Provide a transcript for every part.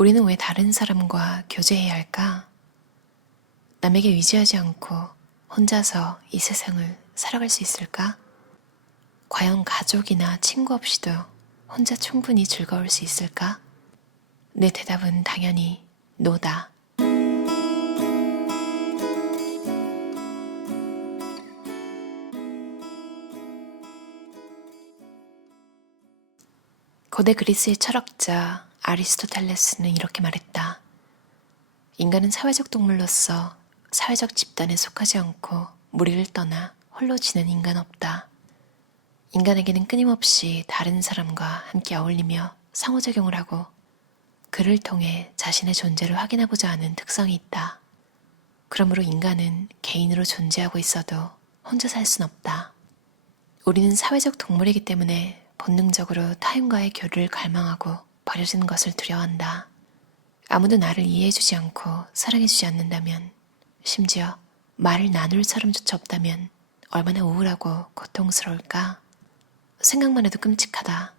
우리는 왜 다른 사람과 교제해야 할까? 남에게 의지하지 않고 혼자서 이 세상을 살아갈 수 있을까? 과연 가족이나 친구 없이도 혼자 충분히 즐거울 수 있을까? 내 대답은 당연히 노다. 고대 그리스의 철학자 아리스토텔레스는 이렇게 말했다. 인간은 사회적 동물로서 사회적 집단에 속하지 않고 무리를 떠나 홀로 지는 인간 없다. 인간에게는 끊임없이 다른 사람과 함께 어울리며 상호작용을 하고 그를 통해 자신의 존재를 확인하고자 하는 특성이 있다. 그러므로 인간은 개인으로 존재하고 있어도 혼자 살 순 없다. 우리는 사회적 동물이기 때문에 본능적으로 타인과의 교류를 갈망하고 버려지는 것을 두려워한다. 아무도 나를 이해해주지 않고 사랑해주지 않는다면, 심지어 말을 나눌 사람조차 없다면 얼마나 우울하고 고통스러울까? 생각만 해도 끔찍하다.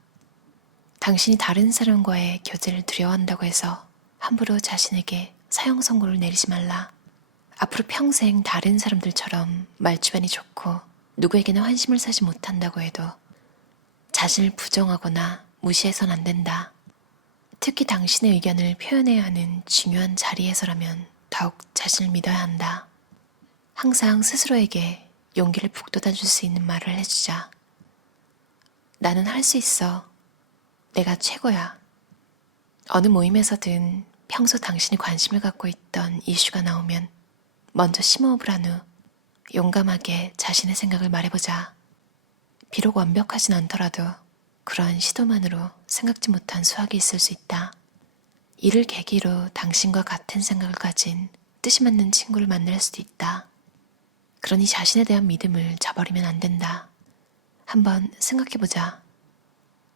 당신이 다른 사람과의 교제를 두려워한다고 해서 함부로 자신에게 사형 선고를 내리지 말라. 앞으로 평생 다른 사람들처럼 말주변이 좋고 누구에게나 환심을 사지 못한다고 해도 자신을 부정하거나 무시해선 안 된다. 특히 당신의 의견을 표현해야 하는 중요한 자리에서라면 더욱 자신을 믿어야 한다. 항상 스스로에게 용기를 북돋아줄 수 있는 말을 해주자. 나는 할 수 있어. 내가 최고야. 어느 모임에서든 평소 당신이 관심을 갖고 있던 이슈가 나오면 먼저 심호흡을 한 후 용감하게 자신의 생각을 말해보자. 비록 완벽하진 않더라도 그러한 시도만으로 생각지 못한 수확이 있을 수 있다. 이를 계기로 당신과 같은 생각을 가진 뜻이 맞는 친구를 만날 수도 있다. 그러니 자신에 대한 믿음을 저버리면 안 된다. 한번 생각해보자.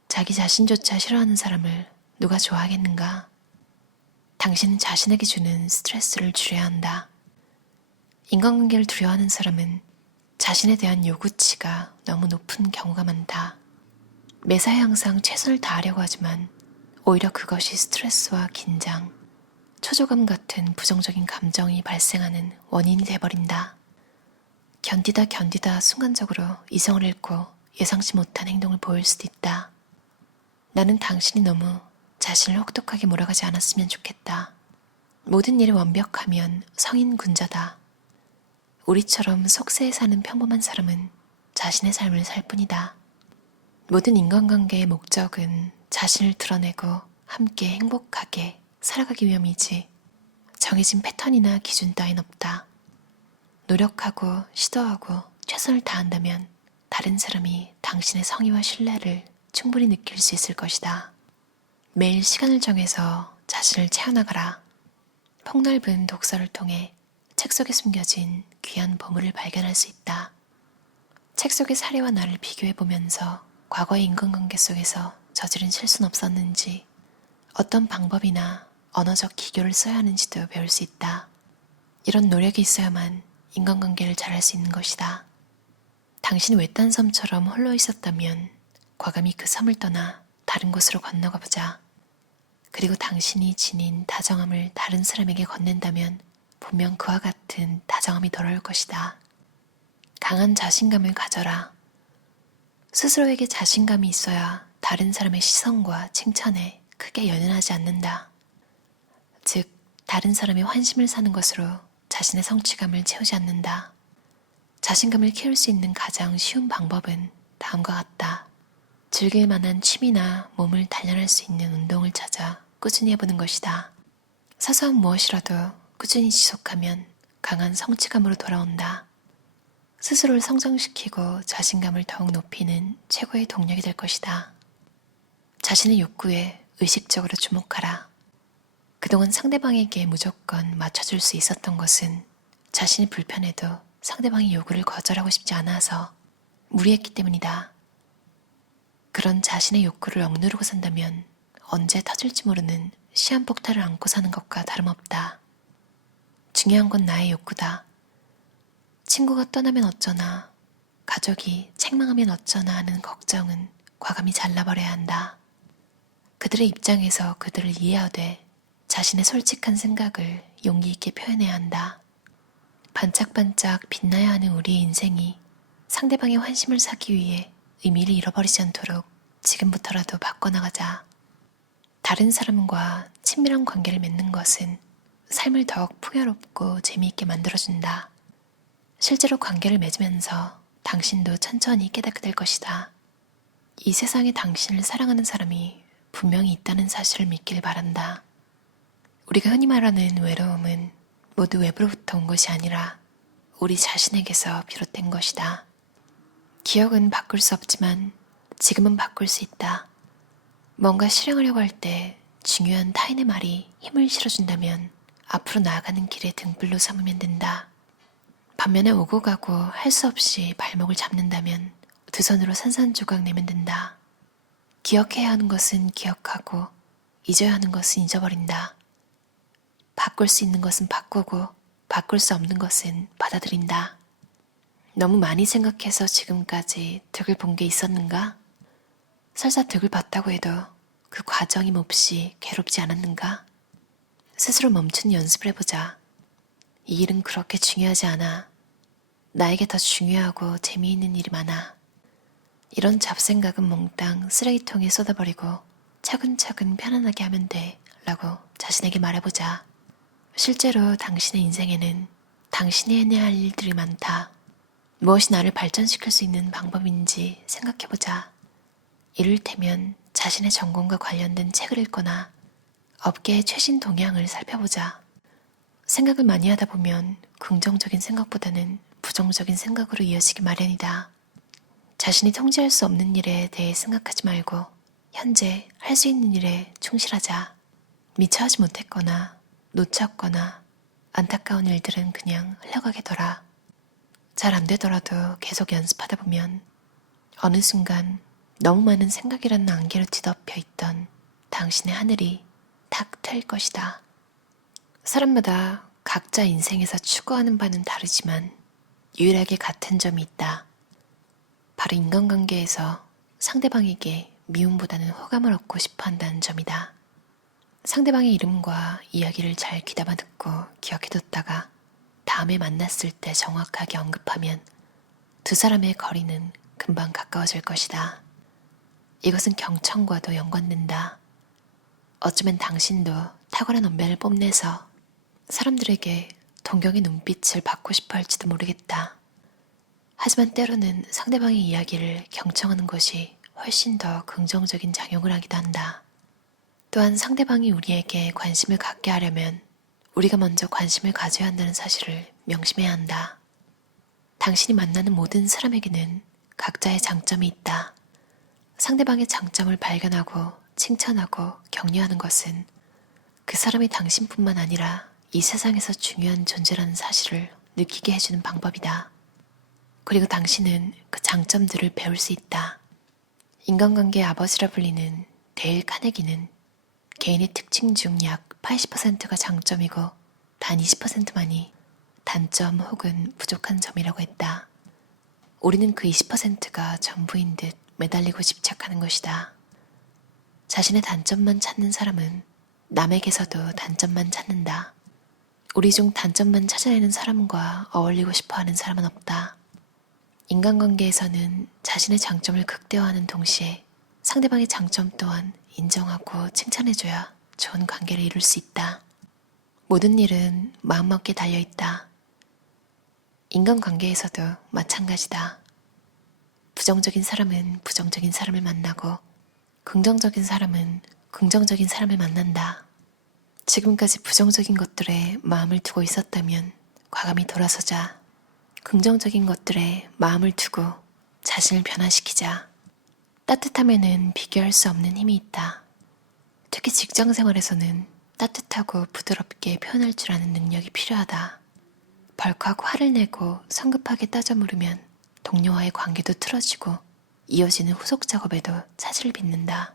자기 자신조차 싫어하는 사람을 누가 좋아하겠는가? 당신은 자신에게 주는 스트레스를 줄여야 한다. 인간관계를 두려워하는 사람은 자신에 대한 요구치가 너무 높은 경우가 많다. 매사에 항상 최선을 다하려고 하지만 오히려 그것이 스트레스와 긴장, 초조감 같은 부정적인 감정이 발생하는 원인이 돼버린다. 견디다 순간적으로 이성을 잃고 예상치 못한 행동을 보일 수도 있다. 나는 당신이 너무 자신을 혹독하게 몰아가지 않았으면 좋겠다. 모든 일이 완벽하면 성인 군자다. 우리처럼 속세에 사는 평범한 사람은 자신의 삶을 살 뿐이다. 모든 인간관계의 목적은 자신을 드러내고 함께 행복하게 살아가기 위함이지 정해진 패턴이나 기준 따윈 없다. 노력하고 시도하고 최선을 다한다면 다른 사람이 당신의 성의와 신뢰를 충분히 느낄 수 있을 것이다. 매일 시간을 정해서 자신을 채워나가라. 폭넓은 독서를 통해 책 속에 숨겨진 귀한 보물을 발견할 수 있다. 책 속의 사례와 나를 비교해보면서 과거의 인간관계 속에서 저지른 실수는 없었는지, 어떤 방법이나 언어적 기교를 써야 하는지도 배울 수 있다. 이런 노력이 있어야만 인간관계를 잘할 수 있는 것이다. 당신이 외딴 섬처럼 홀로 있었다면 과감히 그 섬을 떠나 다른 곳으로 건너가 보자. 그리고 당신이 지닌 다정함을 다른 사람에게 건넨다면 분명 그와 같은 다정함이 돌아올 것이다. 강한 자신감을 가져라. 스스로에게 자신감이 있어야 다른 사람의 시선과 칭찬에 크게 연연하지 않는다. 즉, 다른 사람의 환심을 사는 것으로 자신의 성취감을 채우지 않는다. 자신감을 키울 수 있는 가장 쉬운 방법은 다음과 같다. 즐길 만한 취미나 몸을 단련할 수 있는 운동을 찾아 꾸준히 해보는 것이다. 사소한 무엇이라도 꾸준히 지속하면 강한 성취감으로 돌아온다. 스스로를 성장시키고 자신감을 더욱 높이는 최고의 동력이 될 것이다. 자신의 욕구에 의식적으로 주목하라. 그동안 상대방에게 무조건 맞춰줄 수 있었던 것은 자신이 불편해도 상대방의 요구를 거절하고 싶지 않아서 무리했기 때문이다. 그런 자신의 욕구를 억누르고 산다면 언제 터질지 모르는 시한폭탄을 안고 사는 것과 다름없다. 중요한 건 나의 욕구다. 친구가 떠나면 어쩌나, 가족이 책망하면 어쩌나 하는 걱정은 과감히 잘라버려야 한다. 그들의 입장에서 그들을 이해하되 자신의 솔직한 생각을 용기 있게 표현해야 한다. 반짝반짝 빛나야 하는 우리의 인생이 상대방의 환심을 사기 위해 의미를 잃어버리지 않도록 지금부터라도 바꿔나가자. 다른 사람과 친밀한 관계를 맺는 것은 삶을 더욱 풍요롭고 재미있게 만들어준다. 실제로 관계를 맺으면서 당신도 천천히 깨닫게 될 것이다. 이 세상에 당신을 사랑하는 사람이 분명히 있다는 사실을 믿길 바란다. 우리가 흔히 말하는 외로움은 모두 외부로부터 온 것이 아니라 우리 자신에게서 비롯된 것이다. 기억은 바꿀 수 없지만 지금은 바꿀 수 있다. 뭔가 실행하려고 할 때 중요한 타인의 말이 힘을 실어준다면 앞으로 나아가는 길에 등불로 삼으면 된다. 반면에 오고 가고 할 수 없이 발목을 잡는다면 두 손으로 산산조각 내면 된다. 기억해야 하는 것은 기억하고 잊어야 하는 것은 잊어버린다. 바꿀 수 있는 것은 바꾸고 바꿀 수 없는 것은 받아들인다. 너무 많이 생각해서 지금까지 득을 본 게 있었는가? 설사 득을 봤다고 해도 그 과정이 몹시 괴롭지 않았는가? 스스로 멈춘 연습을 해보자. 이 일은 그렇게 중요하지 않아. 나에게 더 중요하고 재미있는 일이 많아. 이런 잡생각은 몽땅 쓰레기통에 쏟아버리고 차근차근 편안하게 하면 돼 라고 자신에게 말해보자. 실제로 당신의 인생에는 당신이 해내야 할 일들이 많다. 무엇이 나를 발전시킬 수 있는 방법인지 생각해보자. 이를테면 자신의 전공과 관련된 책을 읽거나 업계의 최신 동향을 살펴보자. 생각을 많이 하다 보면 긍정적인 생각보다는 부정적인 생각으로 이어지기 마련이다. 자신이 통제할 수 없는 일에 대해 생각하지 말고 현재 할 수 있는 일에 충실하자. 미처 하지 못했거나 놓쳤거나 안타까운 일들은 그냥 흘러가게 둬라. 잘 안 되더라도 계속 연습하다 보면 어느 순간 너무 많은 생각이라는 안개로 뒤덮여 있던 당신의 하늘이 탁 트일 것이다. 사람마다 각자 인생에서 추구하는 바는 다르지만 유일하게 같은 점이 있다. 바로 인간관계에서 상대방에게 미움보다는 호감을 얻고 싶어 한다는 점이다. 상대방의 이름과 이야기를 잘 귀담아 듣고 기억해뒀다가 다음에 만났을 때 정확하게 언급하면 두 사람의 거리는 금방 가까워질 것이다. 이것은 경청과도 연관된다. 어쩌면 당신도 탁월한 언변을 뽐내서 사람들에게 동경의 눈빛을 받고 싶어 할지도 모르겠다. 하지만 때로는 상대방의 이야기를 경청하는 것이 훨씬 더 긍정적인 작용을 하기도 한다. 또한 상대방이 우리에게 관심을 갖게 하려면 우리가 먼저 관심을 가져야 한다는 사실을 명심해야 한다. 당신이 만나는 모든 사람에게는 각자의 장점이 있다. 상대방의 장점을 발견하고 칭찬하고 격려하는 것은 그 사람이 당신뿐만 아니라 이 세상에서 중요한 존재라는 사실을 느끼게 해주는 방법이다. 그리고 당신은 그 장점들을 배울 수 있다. 인간관계의 아버지라 불리는 데일 카네기는 개인의 특징 중 약 80%가 장점이고 단 20%만이 단점 혹은 부족한 점이라고 했다. 우리는 그 20%가 전부인 듯 매달리고 집착하는 것이다. 자신의 단점만 찾는 사람은 남에게서도 단점만 찾는다. 우리 중 단점만 찾아내는 사람과 어울리고 싶어하는 사람은 없다. 인간관계에서는 자신의 장점을 극대화하는 동시에 상대방의 장점 또한 인정하고 칭찬해줘야 좋은 관계를 이룰 수 있다. 모든 일은 마음먹기에 달려있다. 인간관계에서도 마찬가지다. 부정적인 사람은 부정적인 사람을 만나고 긍정적인 사람은 긍정적인 사람을 만난다. 지금까지 부정적인 것들에 마음을 두고 있었다면 과감히 돌아서자. 긍정적인 것들에 마음을 두고 자신을 변화시키자. 따뜻함에는 비교할 수 없는 힘이 있다. 특히 직장 생활에서는 따뜻하고 부드럽게 표현할 줄 아는 능력이 필요하다. 벌컥 화를 내고 성급하게 따져 물으면 동료와의 관계도 틀어지고 이어지는 후속 작업에도 차질을 빚는다.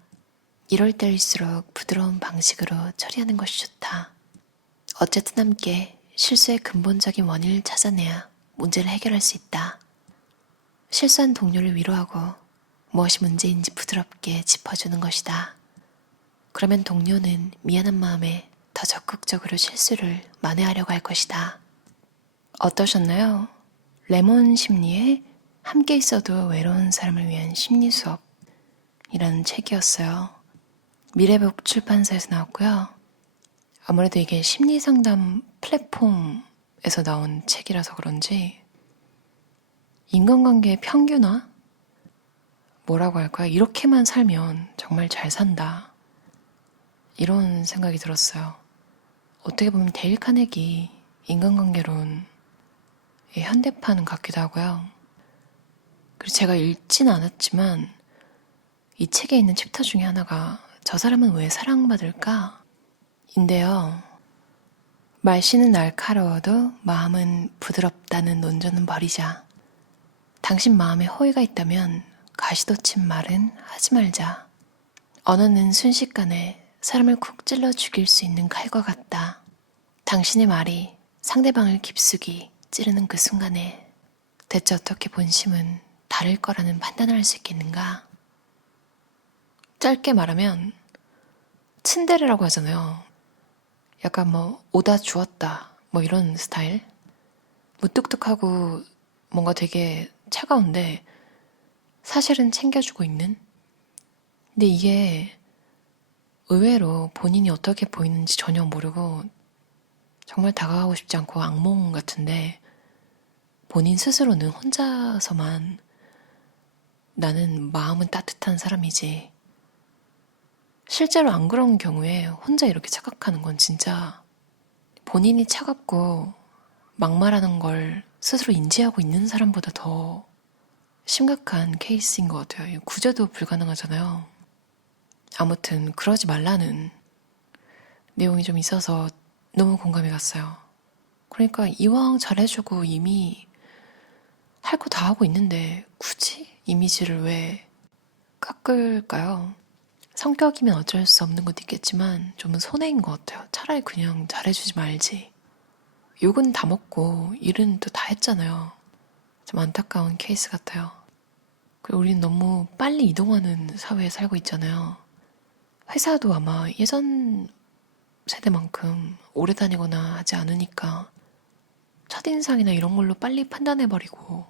이럴 때일수록 부드러운 방식으로 처리하는 것이 좋다. 어쨌든 함께 실수의 근본적인 원인을 찾아내야 문제를 해결할 수 있다. 실수한 동료를 위로하고 무엇이 문제인지 부드럽게 짚어주는 것이다. 그러면 동료는 미안한 마음에 더 적극적으로 실수를 만회하려고 할 것이다. 어떠셨나요? 레몬 심리의 함께 있어도 외로운 사람을 위한 심리 수업이라는 책이었어요. 미래북 출판사에서 나왔고요. 아무래도 이게 심리상담 플랫폼에서 나온 책이라서 그런지 인간관계의 평균화? 뭐라고 할까요? 이렇게만 살면 정말 잘 산다. 이런 생각이 들었어요. 어떻게 보면 데일 카네기 인간관계론 현대판 같기도 하고요. 그리고 제가 읽지는 않았지만 이 책에 있는 챕터 중에 하나가 저 사람은 왜 사랑받을까? 인데요. 말씨는 날카로워도 마음은 부드럽다는 논조는 버리자. 당신 마음에 허위가 있다면 가시도 친 말은 하지 말자. 언어는 순식간에 사람을 쿡 찔러 죽일 수 있는 칼과 같다. 당신의 말이 상대방을 깊숙이 찌르는 그 순간에 대체 어떻게 본심은 다를 거라는 판단을 할 수 있겠는가? 짧게 말하면 츤데레라고 하잖아요. 약간 오다 주었다 이런 스타일? 무뚝뚝하고 뭔가 되게 차가운데 사실은 챙겨주고 있는? 근데 이게 의외로 본인이 어떻게 보이는지 전혀 모르고 정말 다가가고 싶지 않고 악몽 같은데 본인 스스로는 혼자서만 나는 마음은 따뜻한 사람이지. 실제로 안 그런 경우에 혼자 이렇게 착각하는 건 진짜 본인이 차갑고 막말하는 걸 스스로 인지하고 있는 사람보다 더 심각한 케이스인 것 같아요. 구제도 불가능하잖아요. 아무튼 그러지 말라는 내용이 좀 있어서 너무 공감이 갔어요. 그러니까 이왕 잘해주고 이미 할 거 다 하고 있는데 굳이 이미지를 왜 깎을까요? 성격이면 어쩔 수 없는 것도 있겠지만 좀 손해인 것 같아요. 차라리 그냥 잘해주지 말지. 욕은 다 먹고 일은 또 다 했잖아요. 좀 안타까운 케이스 같아요. 그리고 우리는 너무 빨리 이동하는 사회에 살고 있잖아요. 회사도 아마 예전 세대만큼 오래 다니거나 하지 않으니까 첫인상이나 이런 걸로 빨리 판단해버리고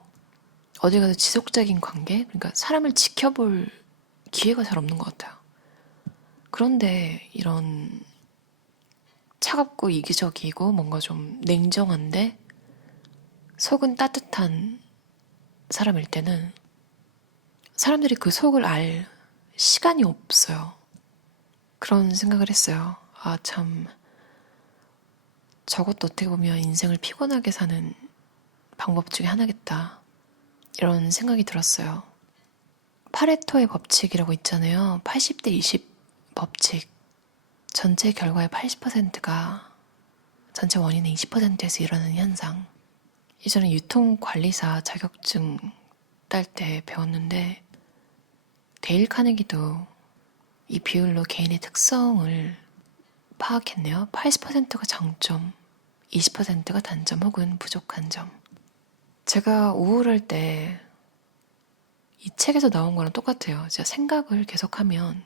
어디 가서 지속적인 관계? 그러니까 사람을 지켜볼 기회가 잘 없는 것 같아요. 그런데 이런 차갑고 이기적이고 뭔가 좀 냉정한데 속은 따뜻한 사람일 때는 사람들이 그 속을 알 시간이 없어요. 그런 생각을 했어요. 아, 참. 저것도 어떻게 보면 인생을 피곤하게 사는 방법 중에 하나겠다. 이런 생각이 들었어요. 파레토의 법칙이라고 있잖아요. 80대 20 법칙. 전체 결과의 80%가 전체 원인의 20%에서 일어나는 현상. 예전에 유통관리사 자격증 딸 때 배웠는데 데일 카네기도 이 비율로 개인의 특성을 파악했네요. 80%가 장점, 20%가 단점 혹은 부족한 점. 제가 우울할 때 이 책에서 나온 거랑 똑같아요. 제가 생각을 계속하면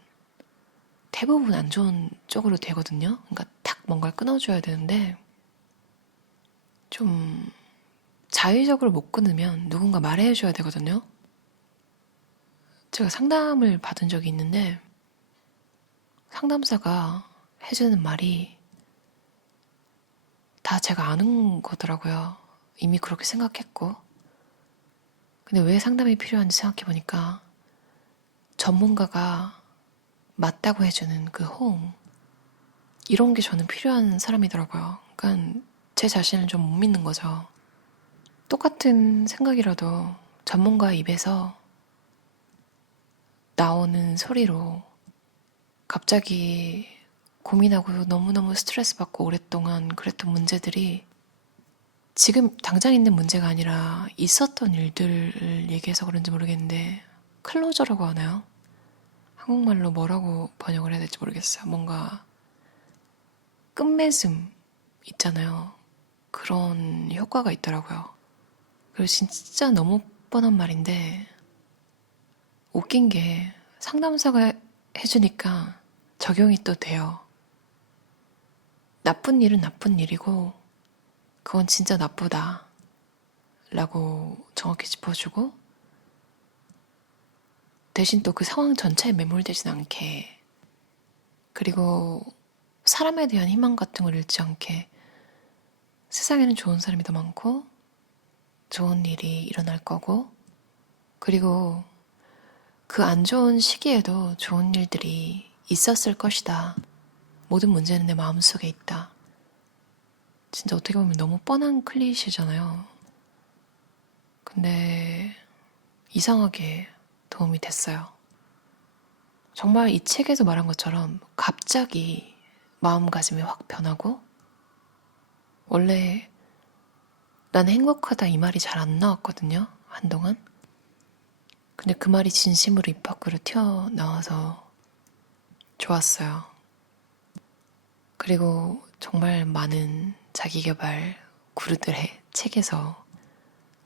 대부분 안 좋은 쪽으로 되거든요. 그러니까 탁 뭔가를 끊어줘야 되는데 좀 자의적으로 못 끊으면 누군가 말해줘야 되거든요. 제가 상담을 받은 적이 있는데 상담사가 해주는 말이 다 제가 아는 거더라고요. 이미 그렇게 생각했고. 근데 왜 상담이 필요한지 생각해보니까 전문가가 맞다고 해주는 그 호응, 이런 게 저는 필요한 사람이더라고요. 그러니까 제 자신을 좀 못 믿는 거죠. 똑같은 생각이라도 전문가 입에서 나오는 소리로 갑자기 고민하고 너무너무 스트레스 받고 오랫동안 그랬던 문제들이 지금 당장 있는 문제가 아니라 있었던 일들을 얘기해서 그런지 모르겠는데 클로저라고 하나요? 한국말로 뭐라고 번역을 해야 될지 모르겠어요. 뭔가 끝맺음 있잖아요. 그런 효과가 있더라고요. 그리고 진짜 너무 뻔한 말인데 웃긴 게 상담사가 해주니까 적용이 또 돼요. 나쁜 일은 나쁜 일이고 그건 진짜 나쁘다 라고 정확히 짚어주고 대신 또 그 상황 전체에 매몰되진 않게 그리고 사람에 대한 희망 같은 걸 잃지 않게 세상에는 좋은 사람이 더 많고 좋은 일이 일어날 거고 그리고 그 안 좋은 시기에도 좋은 일들이 있었을 것이다. 모든 문제는 내 마음속에 있다. 진짜 어떻게 보면 너무 뻔한 클리셰잖아요. 근데 이상하게 도움이 됐어요. 정말 이 책에서 말한 것처럼 갑자기 마음가짐이 확 변하고 원래 나는 행복하다 이 말이 잘 안 나왔거든요. 한동안. 근데 그 말이 진심으로 입 밖으로 튀어나와서 좋았어요. 그리고 정말 많은 자기계발 구루들의 책에서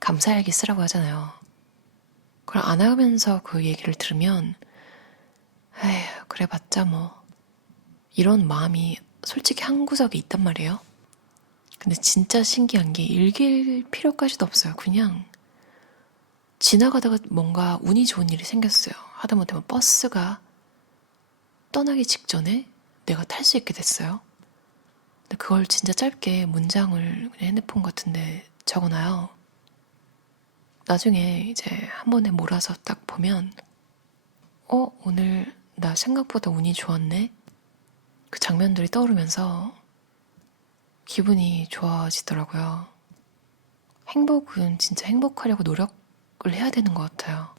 감사일기 쓰라고 하잖아요. 그걸 안 하면서 그 얘기를 들으면 에휴 그래 봤자 뭐 이런 마음이 솔직히 한 구석에 있단 말이에요. 근데 진짜 신기한 게 읽을 필요까지도 없어요. 그냥 지나가다가 뭔가 운이 좋은 일이 생겼어요. 하다못해 뭐 버스가 떠나기 직전에 내가 탈 수 있게 됐어요. 근데 그걸 진짜 짧게 문장을 그냥 핸드폰 같은데 적어놔요. 나중에 이제 한 번에 몰아서 딱 보면 오늘 나 생각보다 운이 좋았네? 그 장면들이 떠오르면서 기분이 좋아지더라고요. 행복은 진짜 행복하려고 노력을 해야 되는 것 같아요.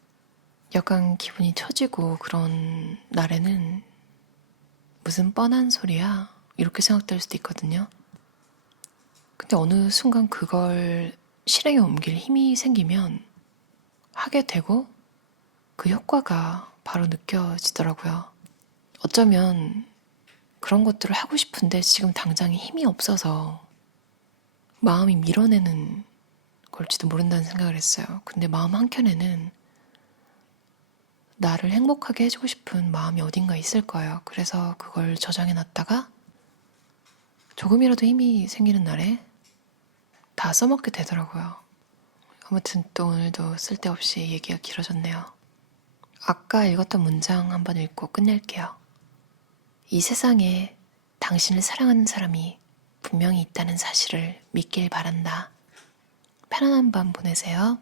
약간 기분이 처지고 그런 날에는 무슨 뻔한 소리야? 이렇게 생각될 수도 있거든요. 근데 어느 순간 그걸 실행에 옮길 힘이 생기면 하게 되고 그 효과가 바로 느껴지더라고요. 어쩌면 그런 것들을 하고 싶은데 지금 당장에 힘이 없어서 마음이 밀어내는 걸지도 모른다는 생각을 했어요. 근데 마음 한켠에는 나를 행복하게 해주고 싶은 마음이 어딘가 있을 거예요. 그래서 그걸 저장해놨다가 조금이라도 힘이 생기는 날에 다 써먹게 되더라고요. 아무튼 또 오늘도 쓸데없이 얘기가 길어졌네요. 아까 읽었던 문장 한번 읽고 끝낼게요. 이 세상에 당신을 사랑하는 사람이 분명히 있다는 사실을 믿길 바란다. 편안한 밤 보내세요.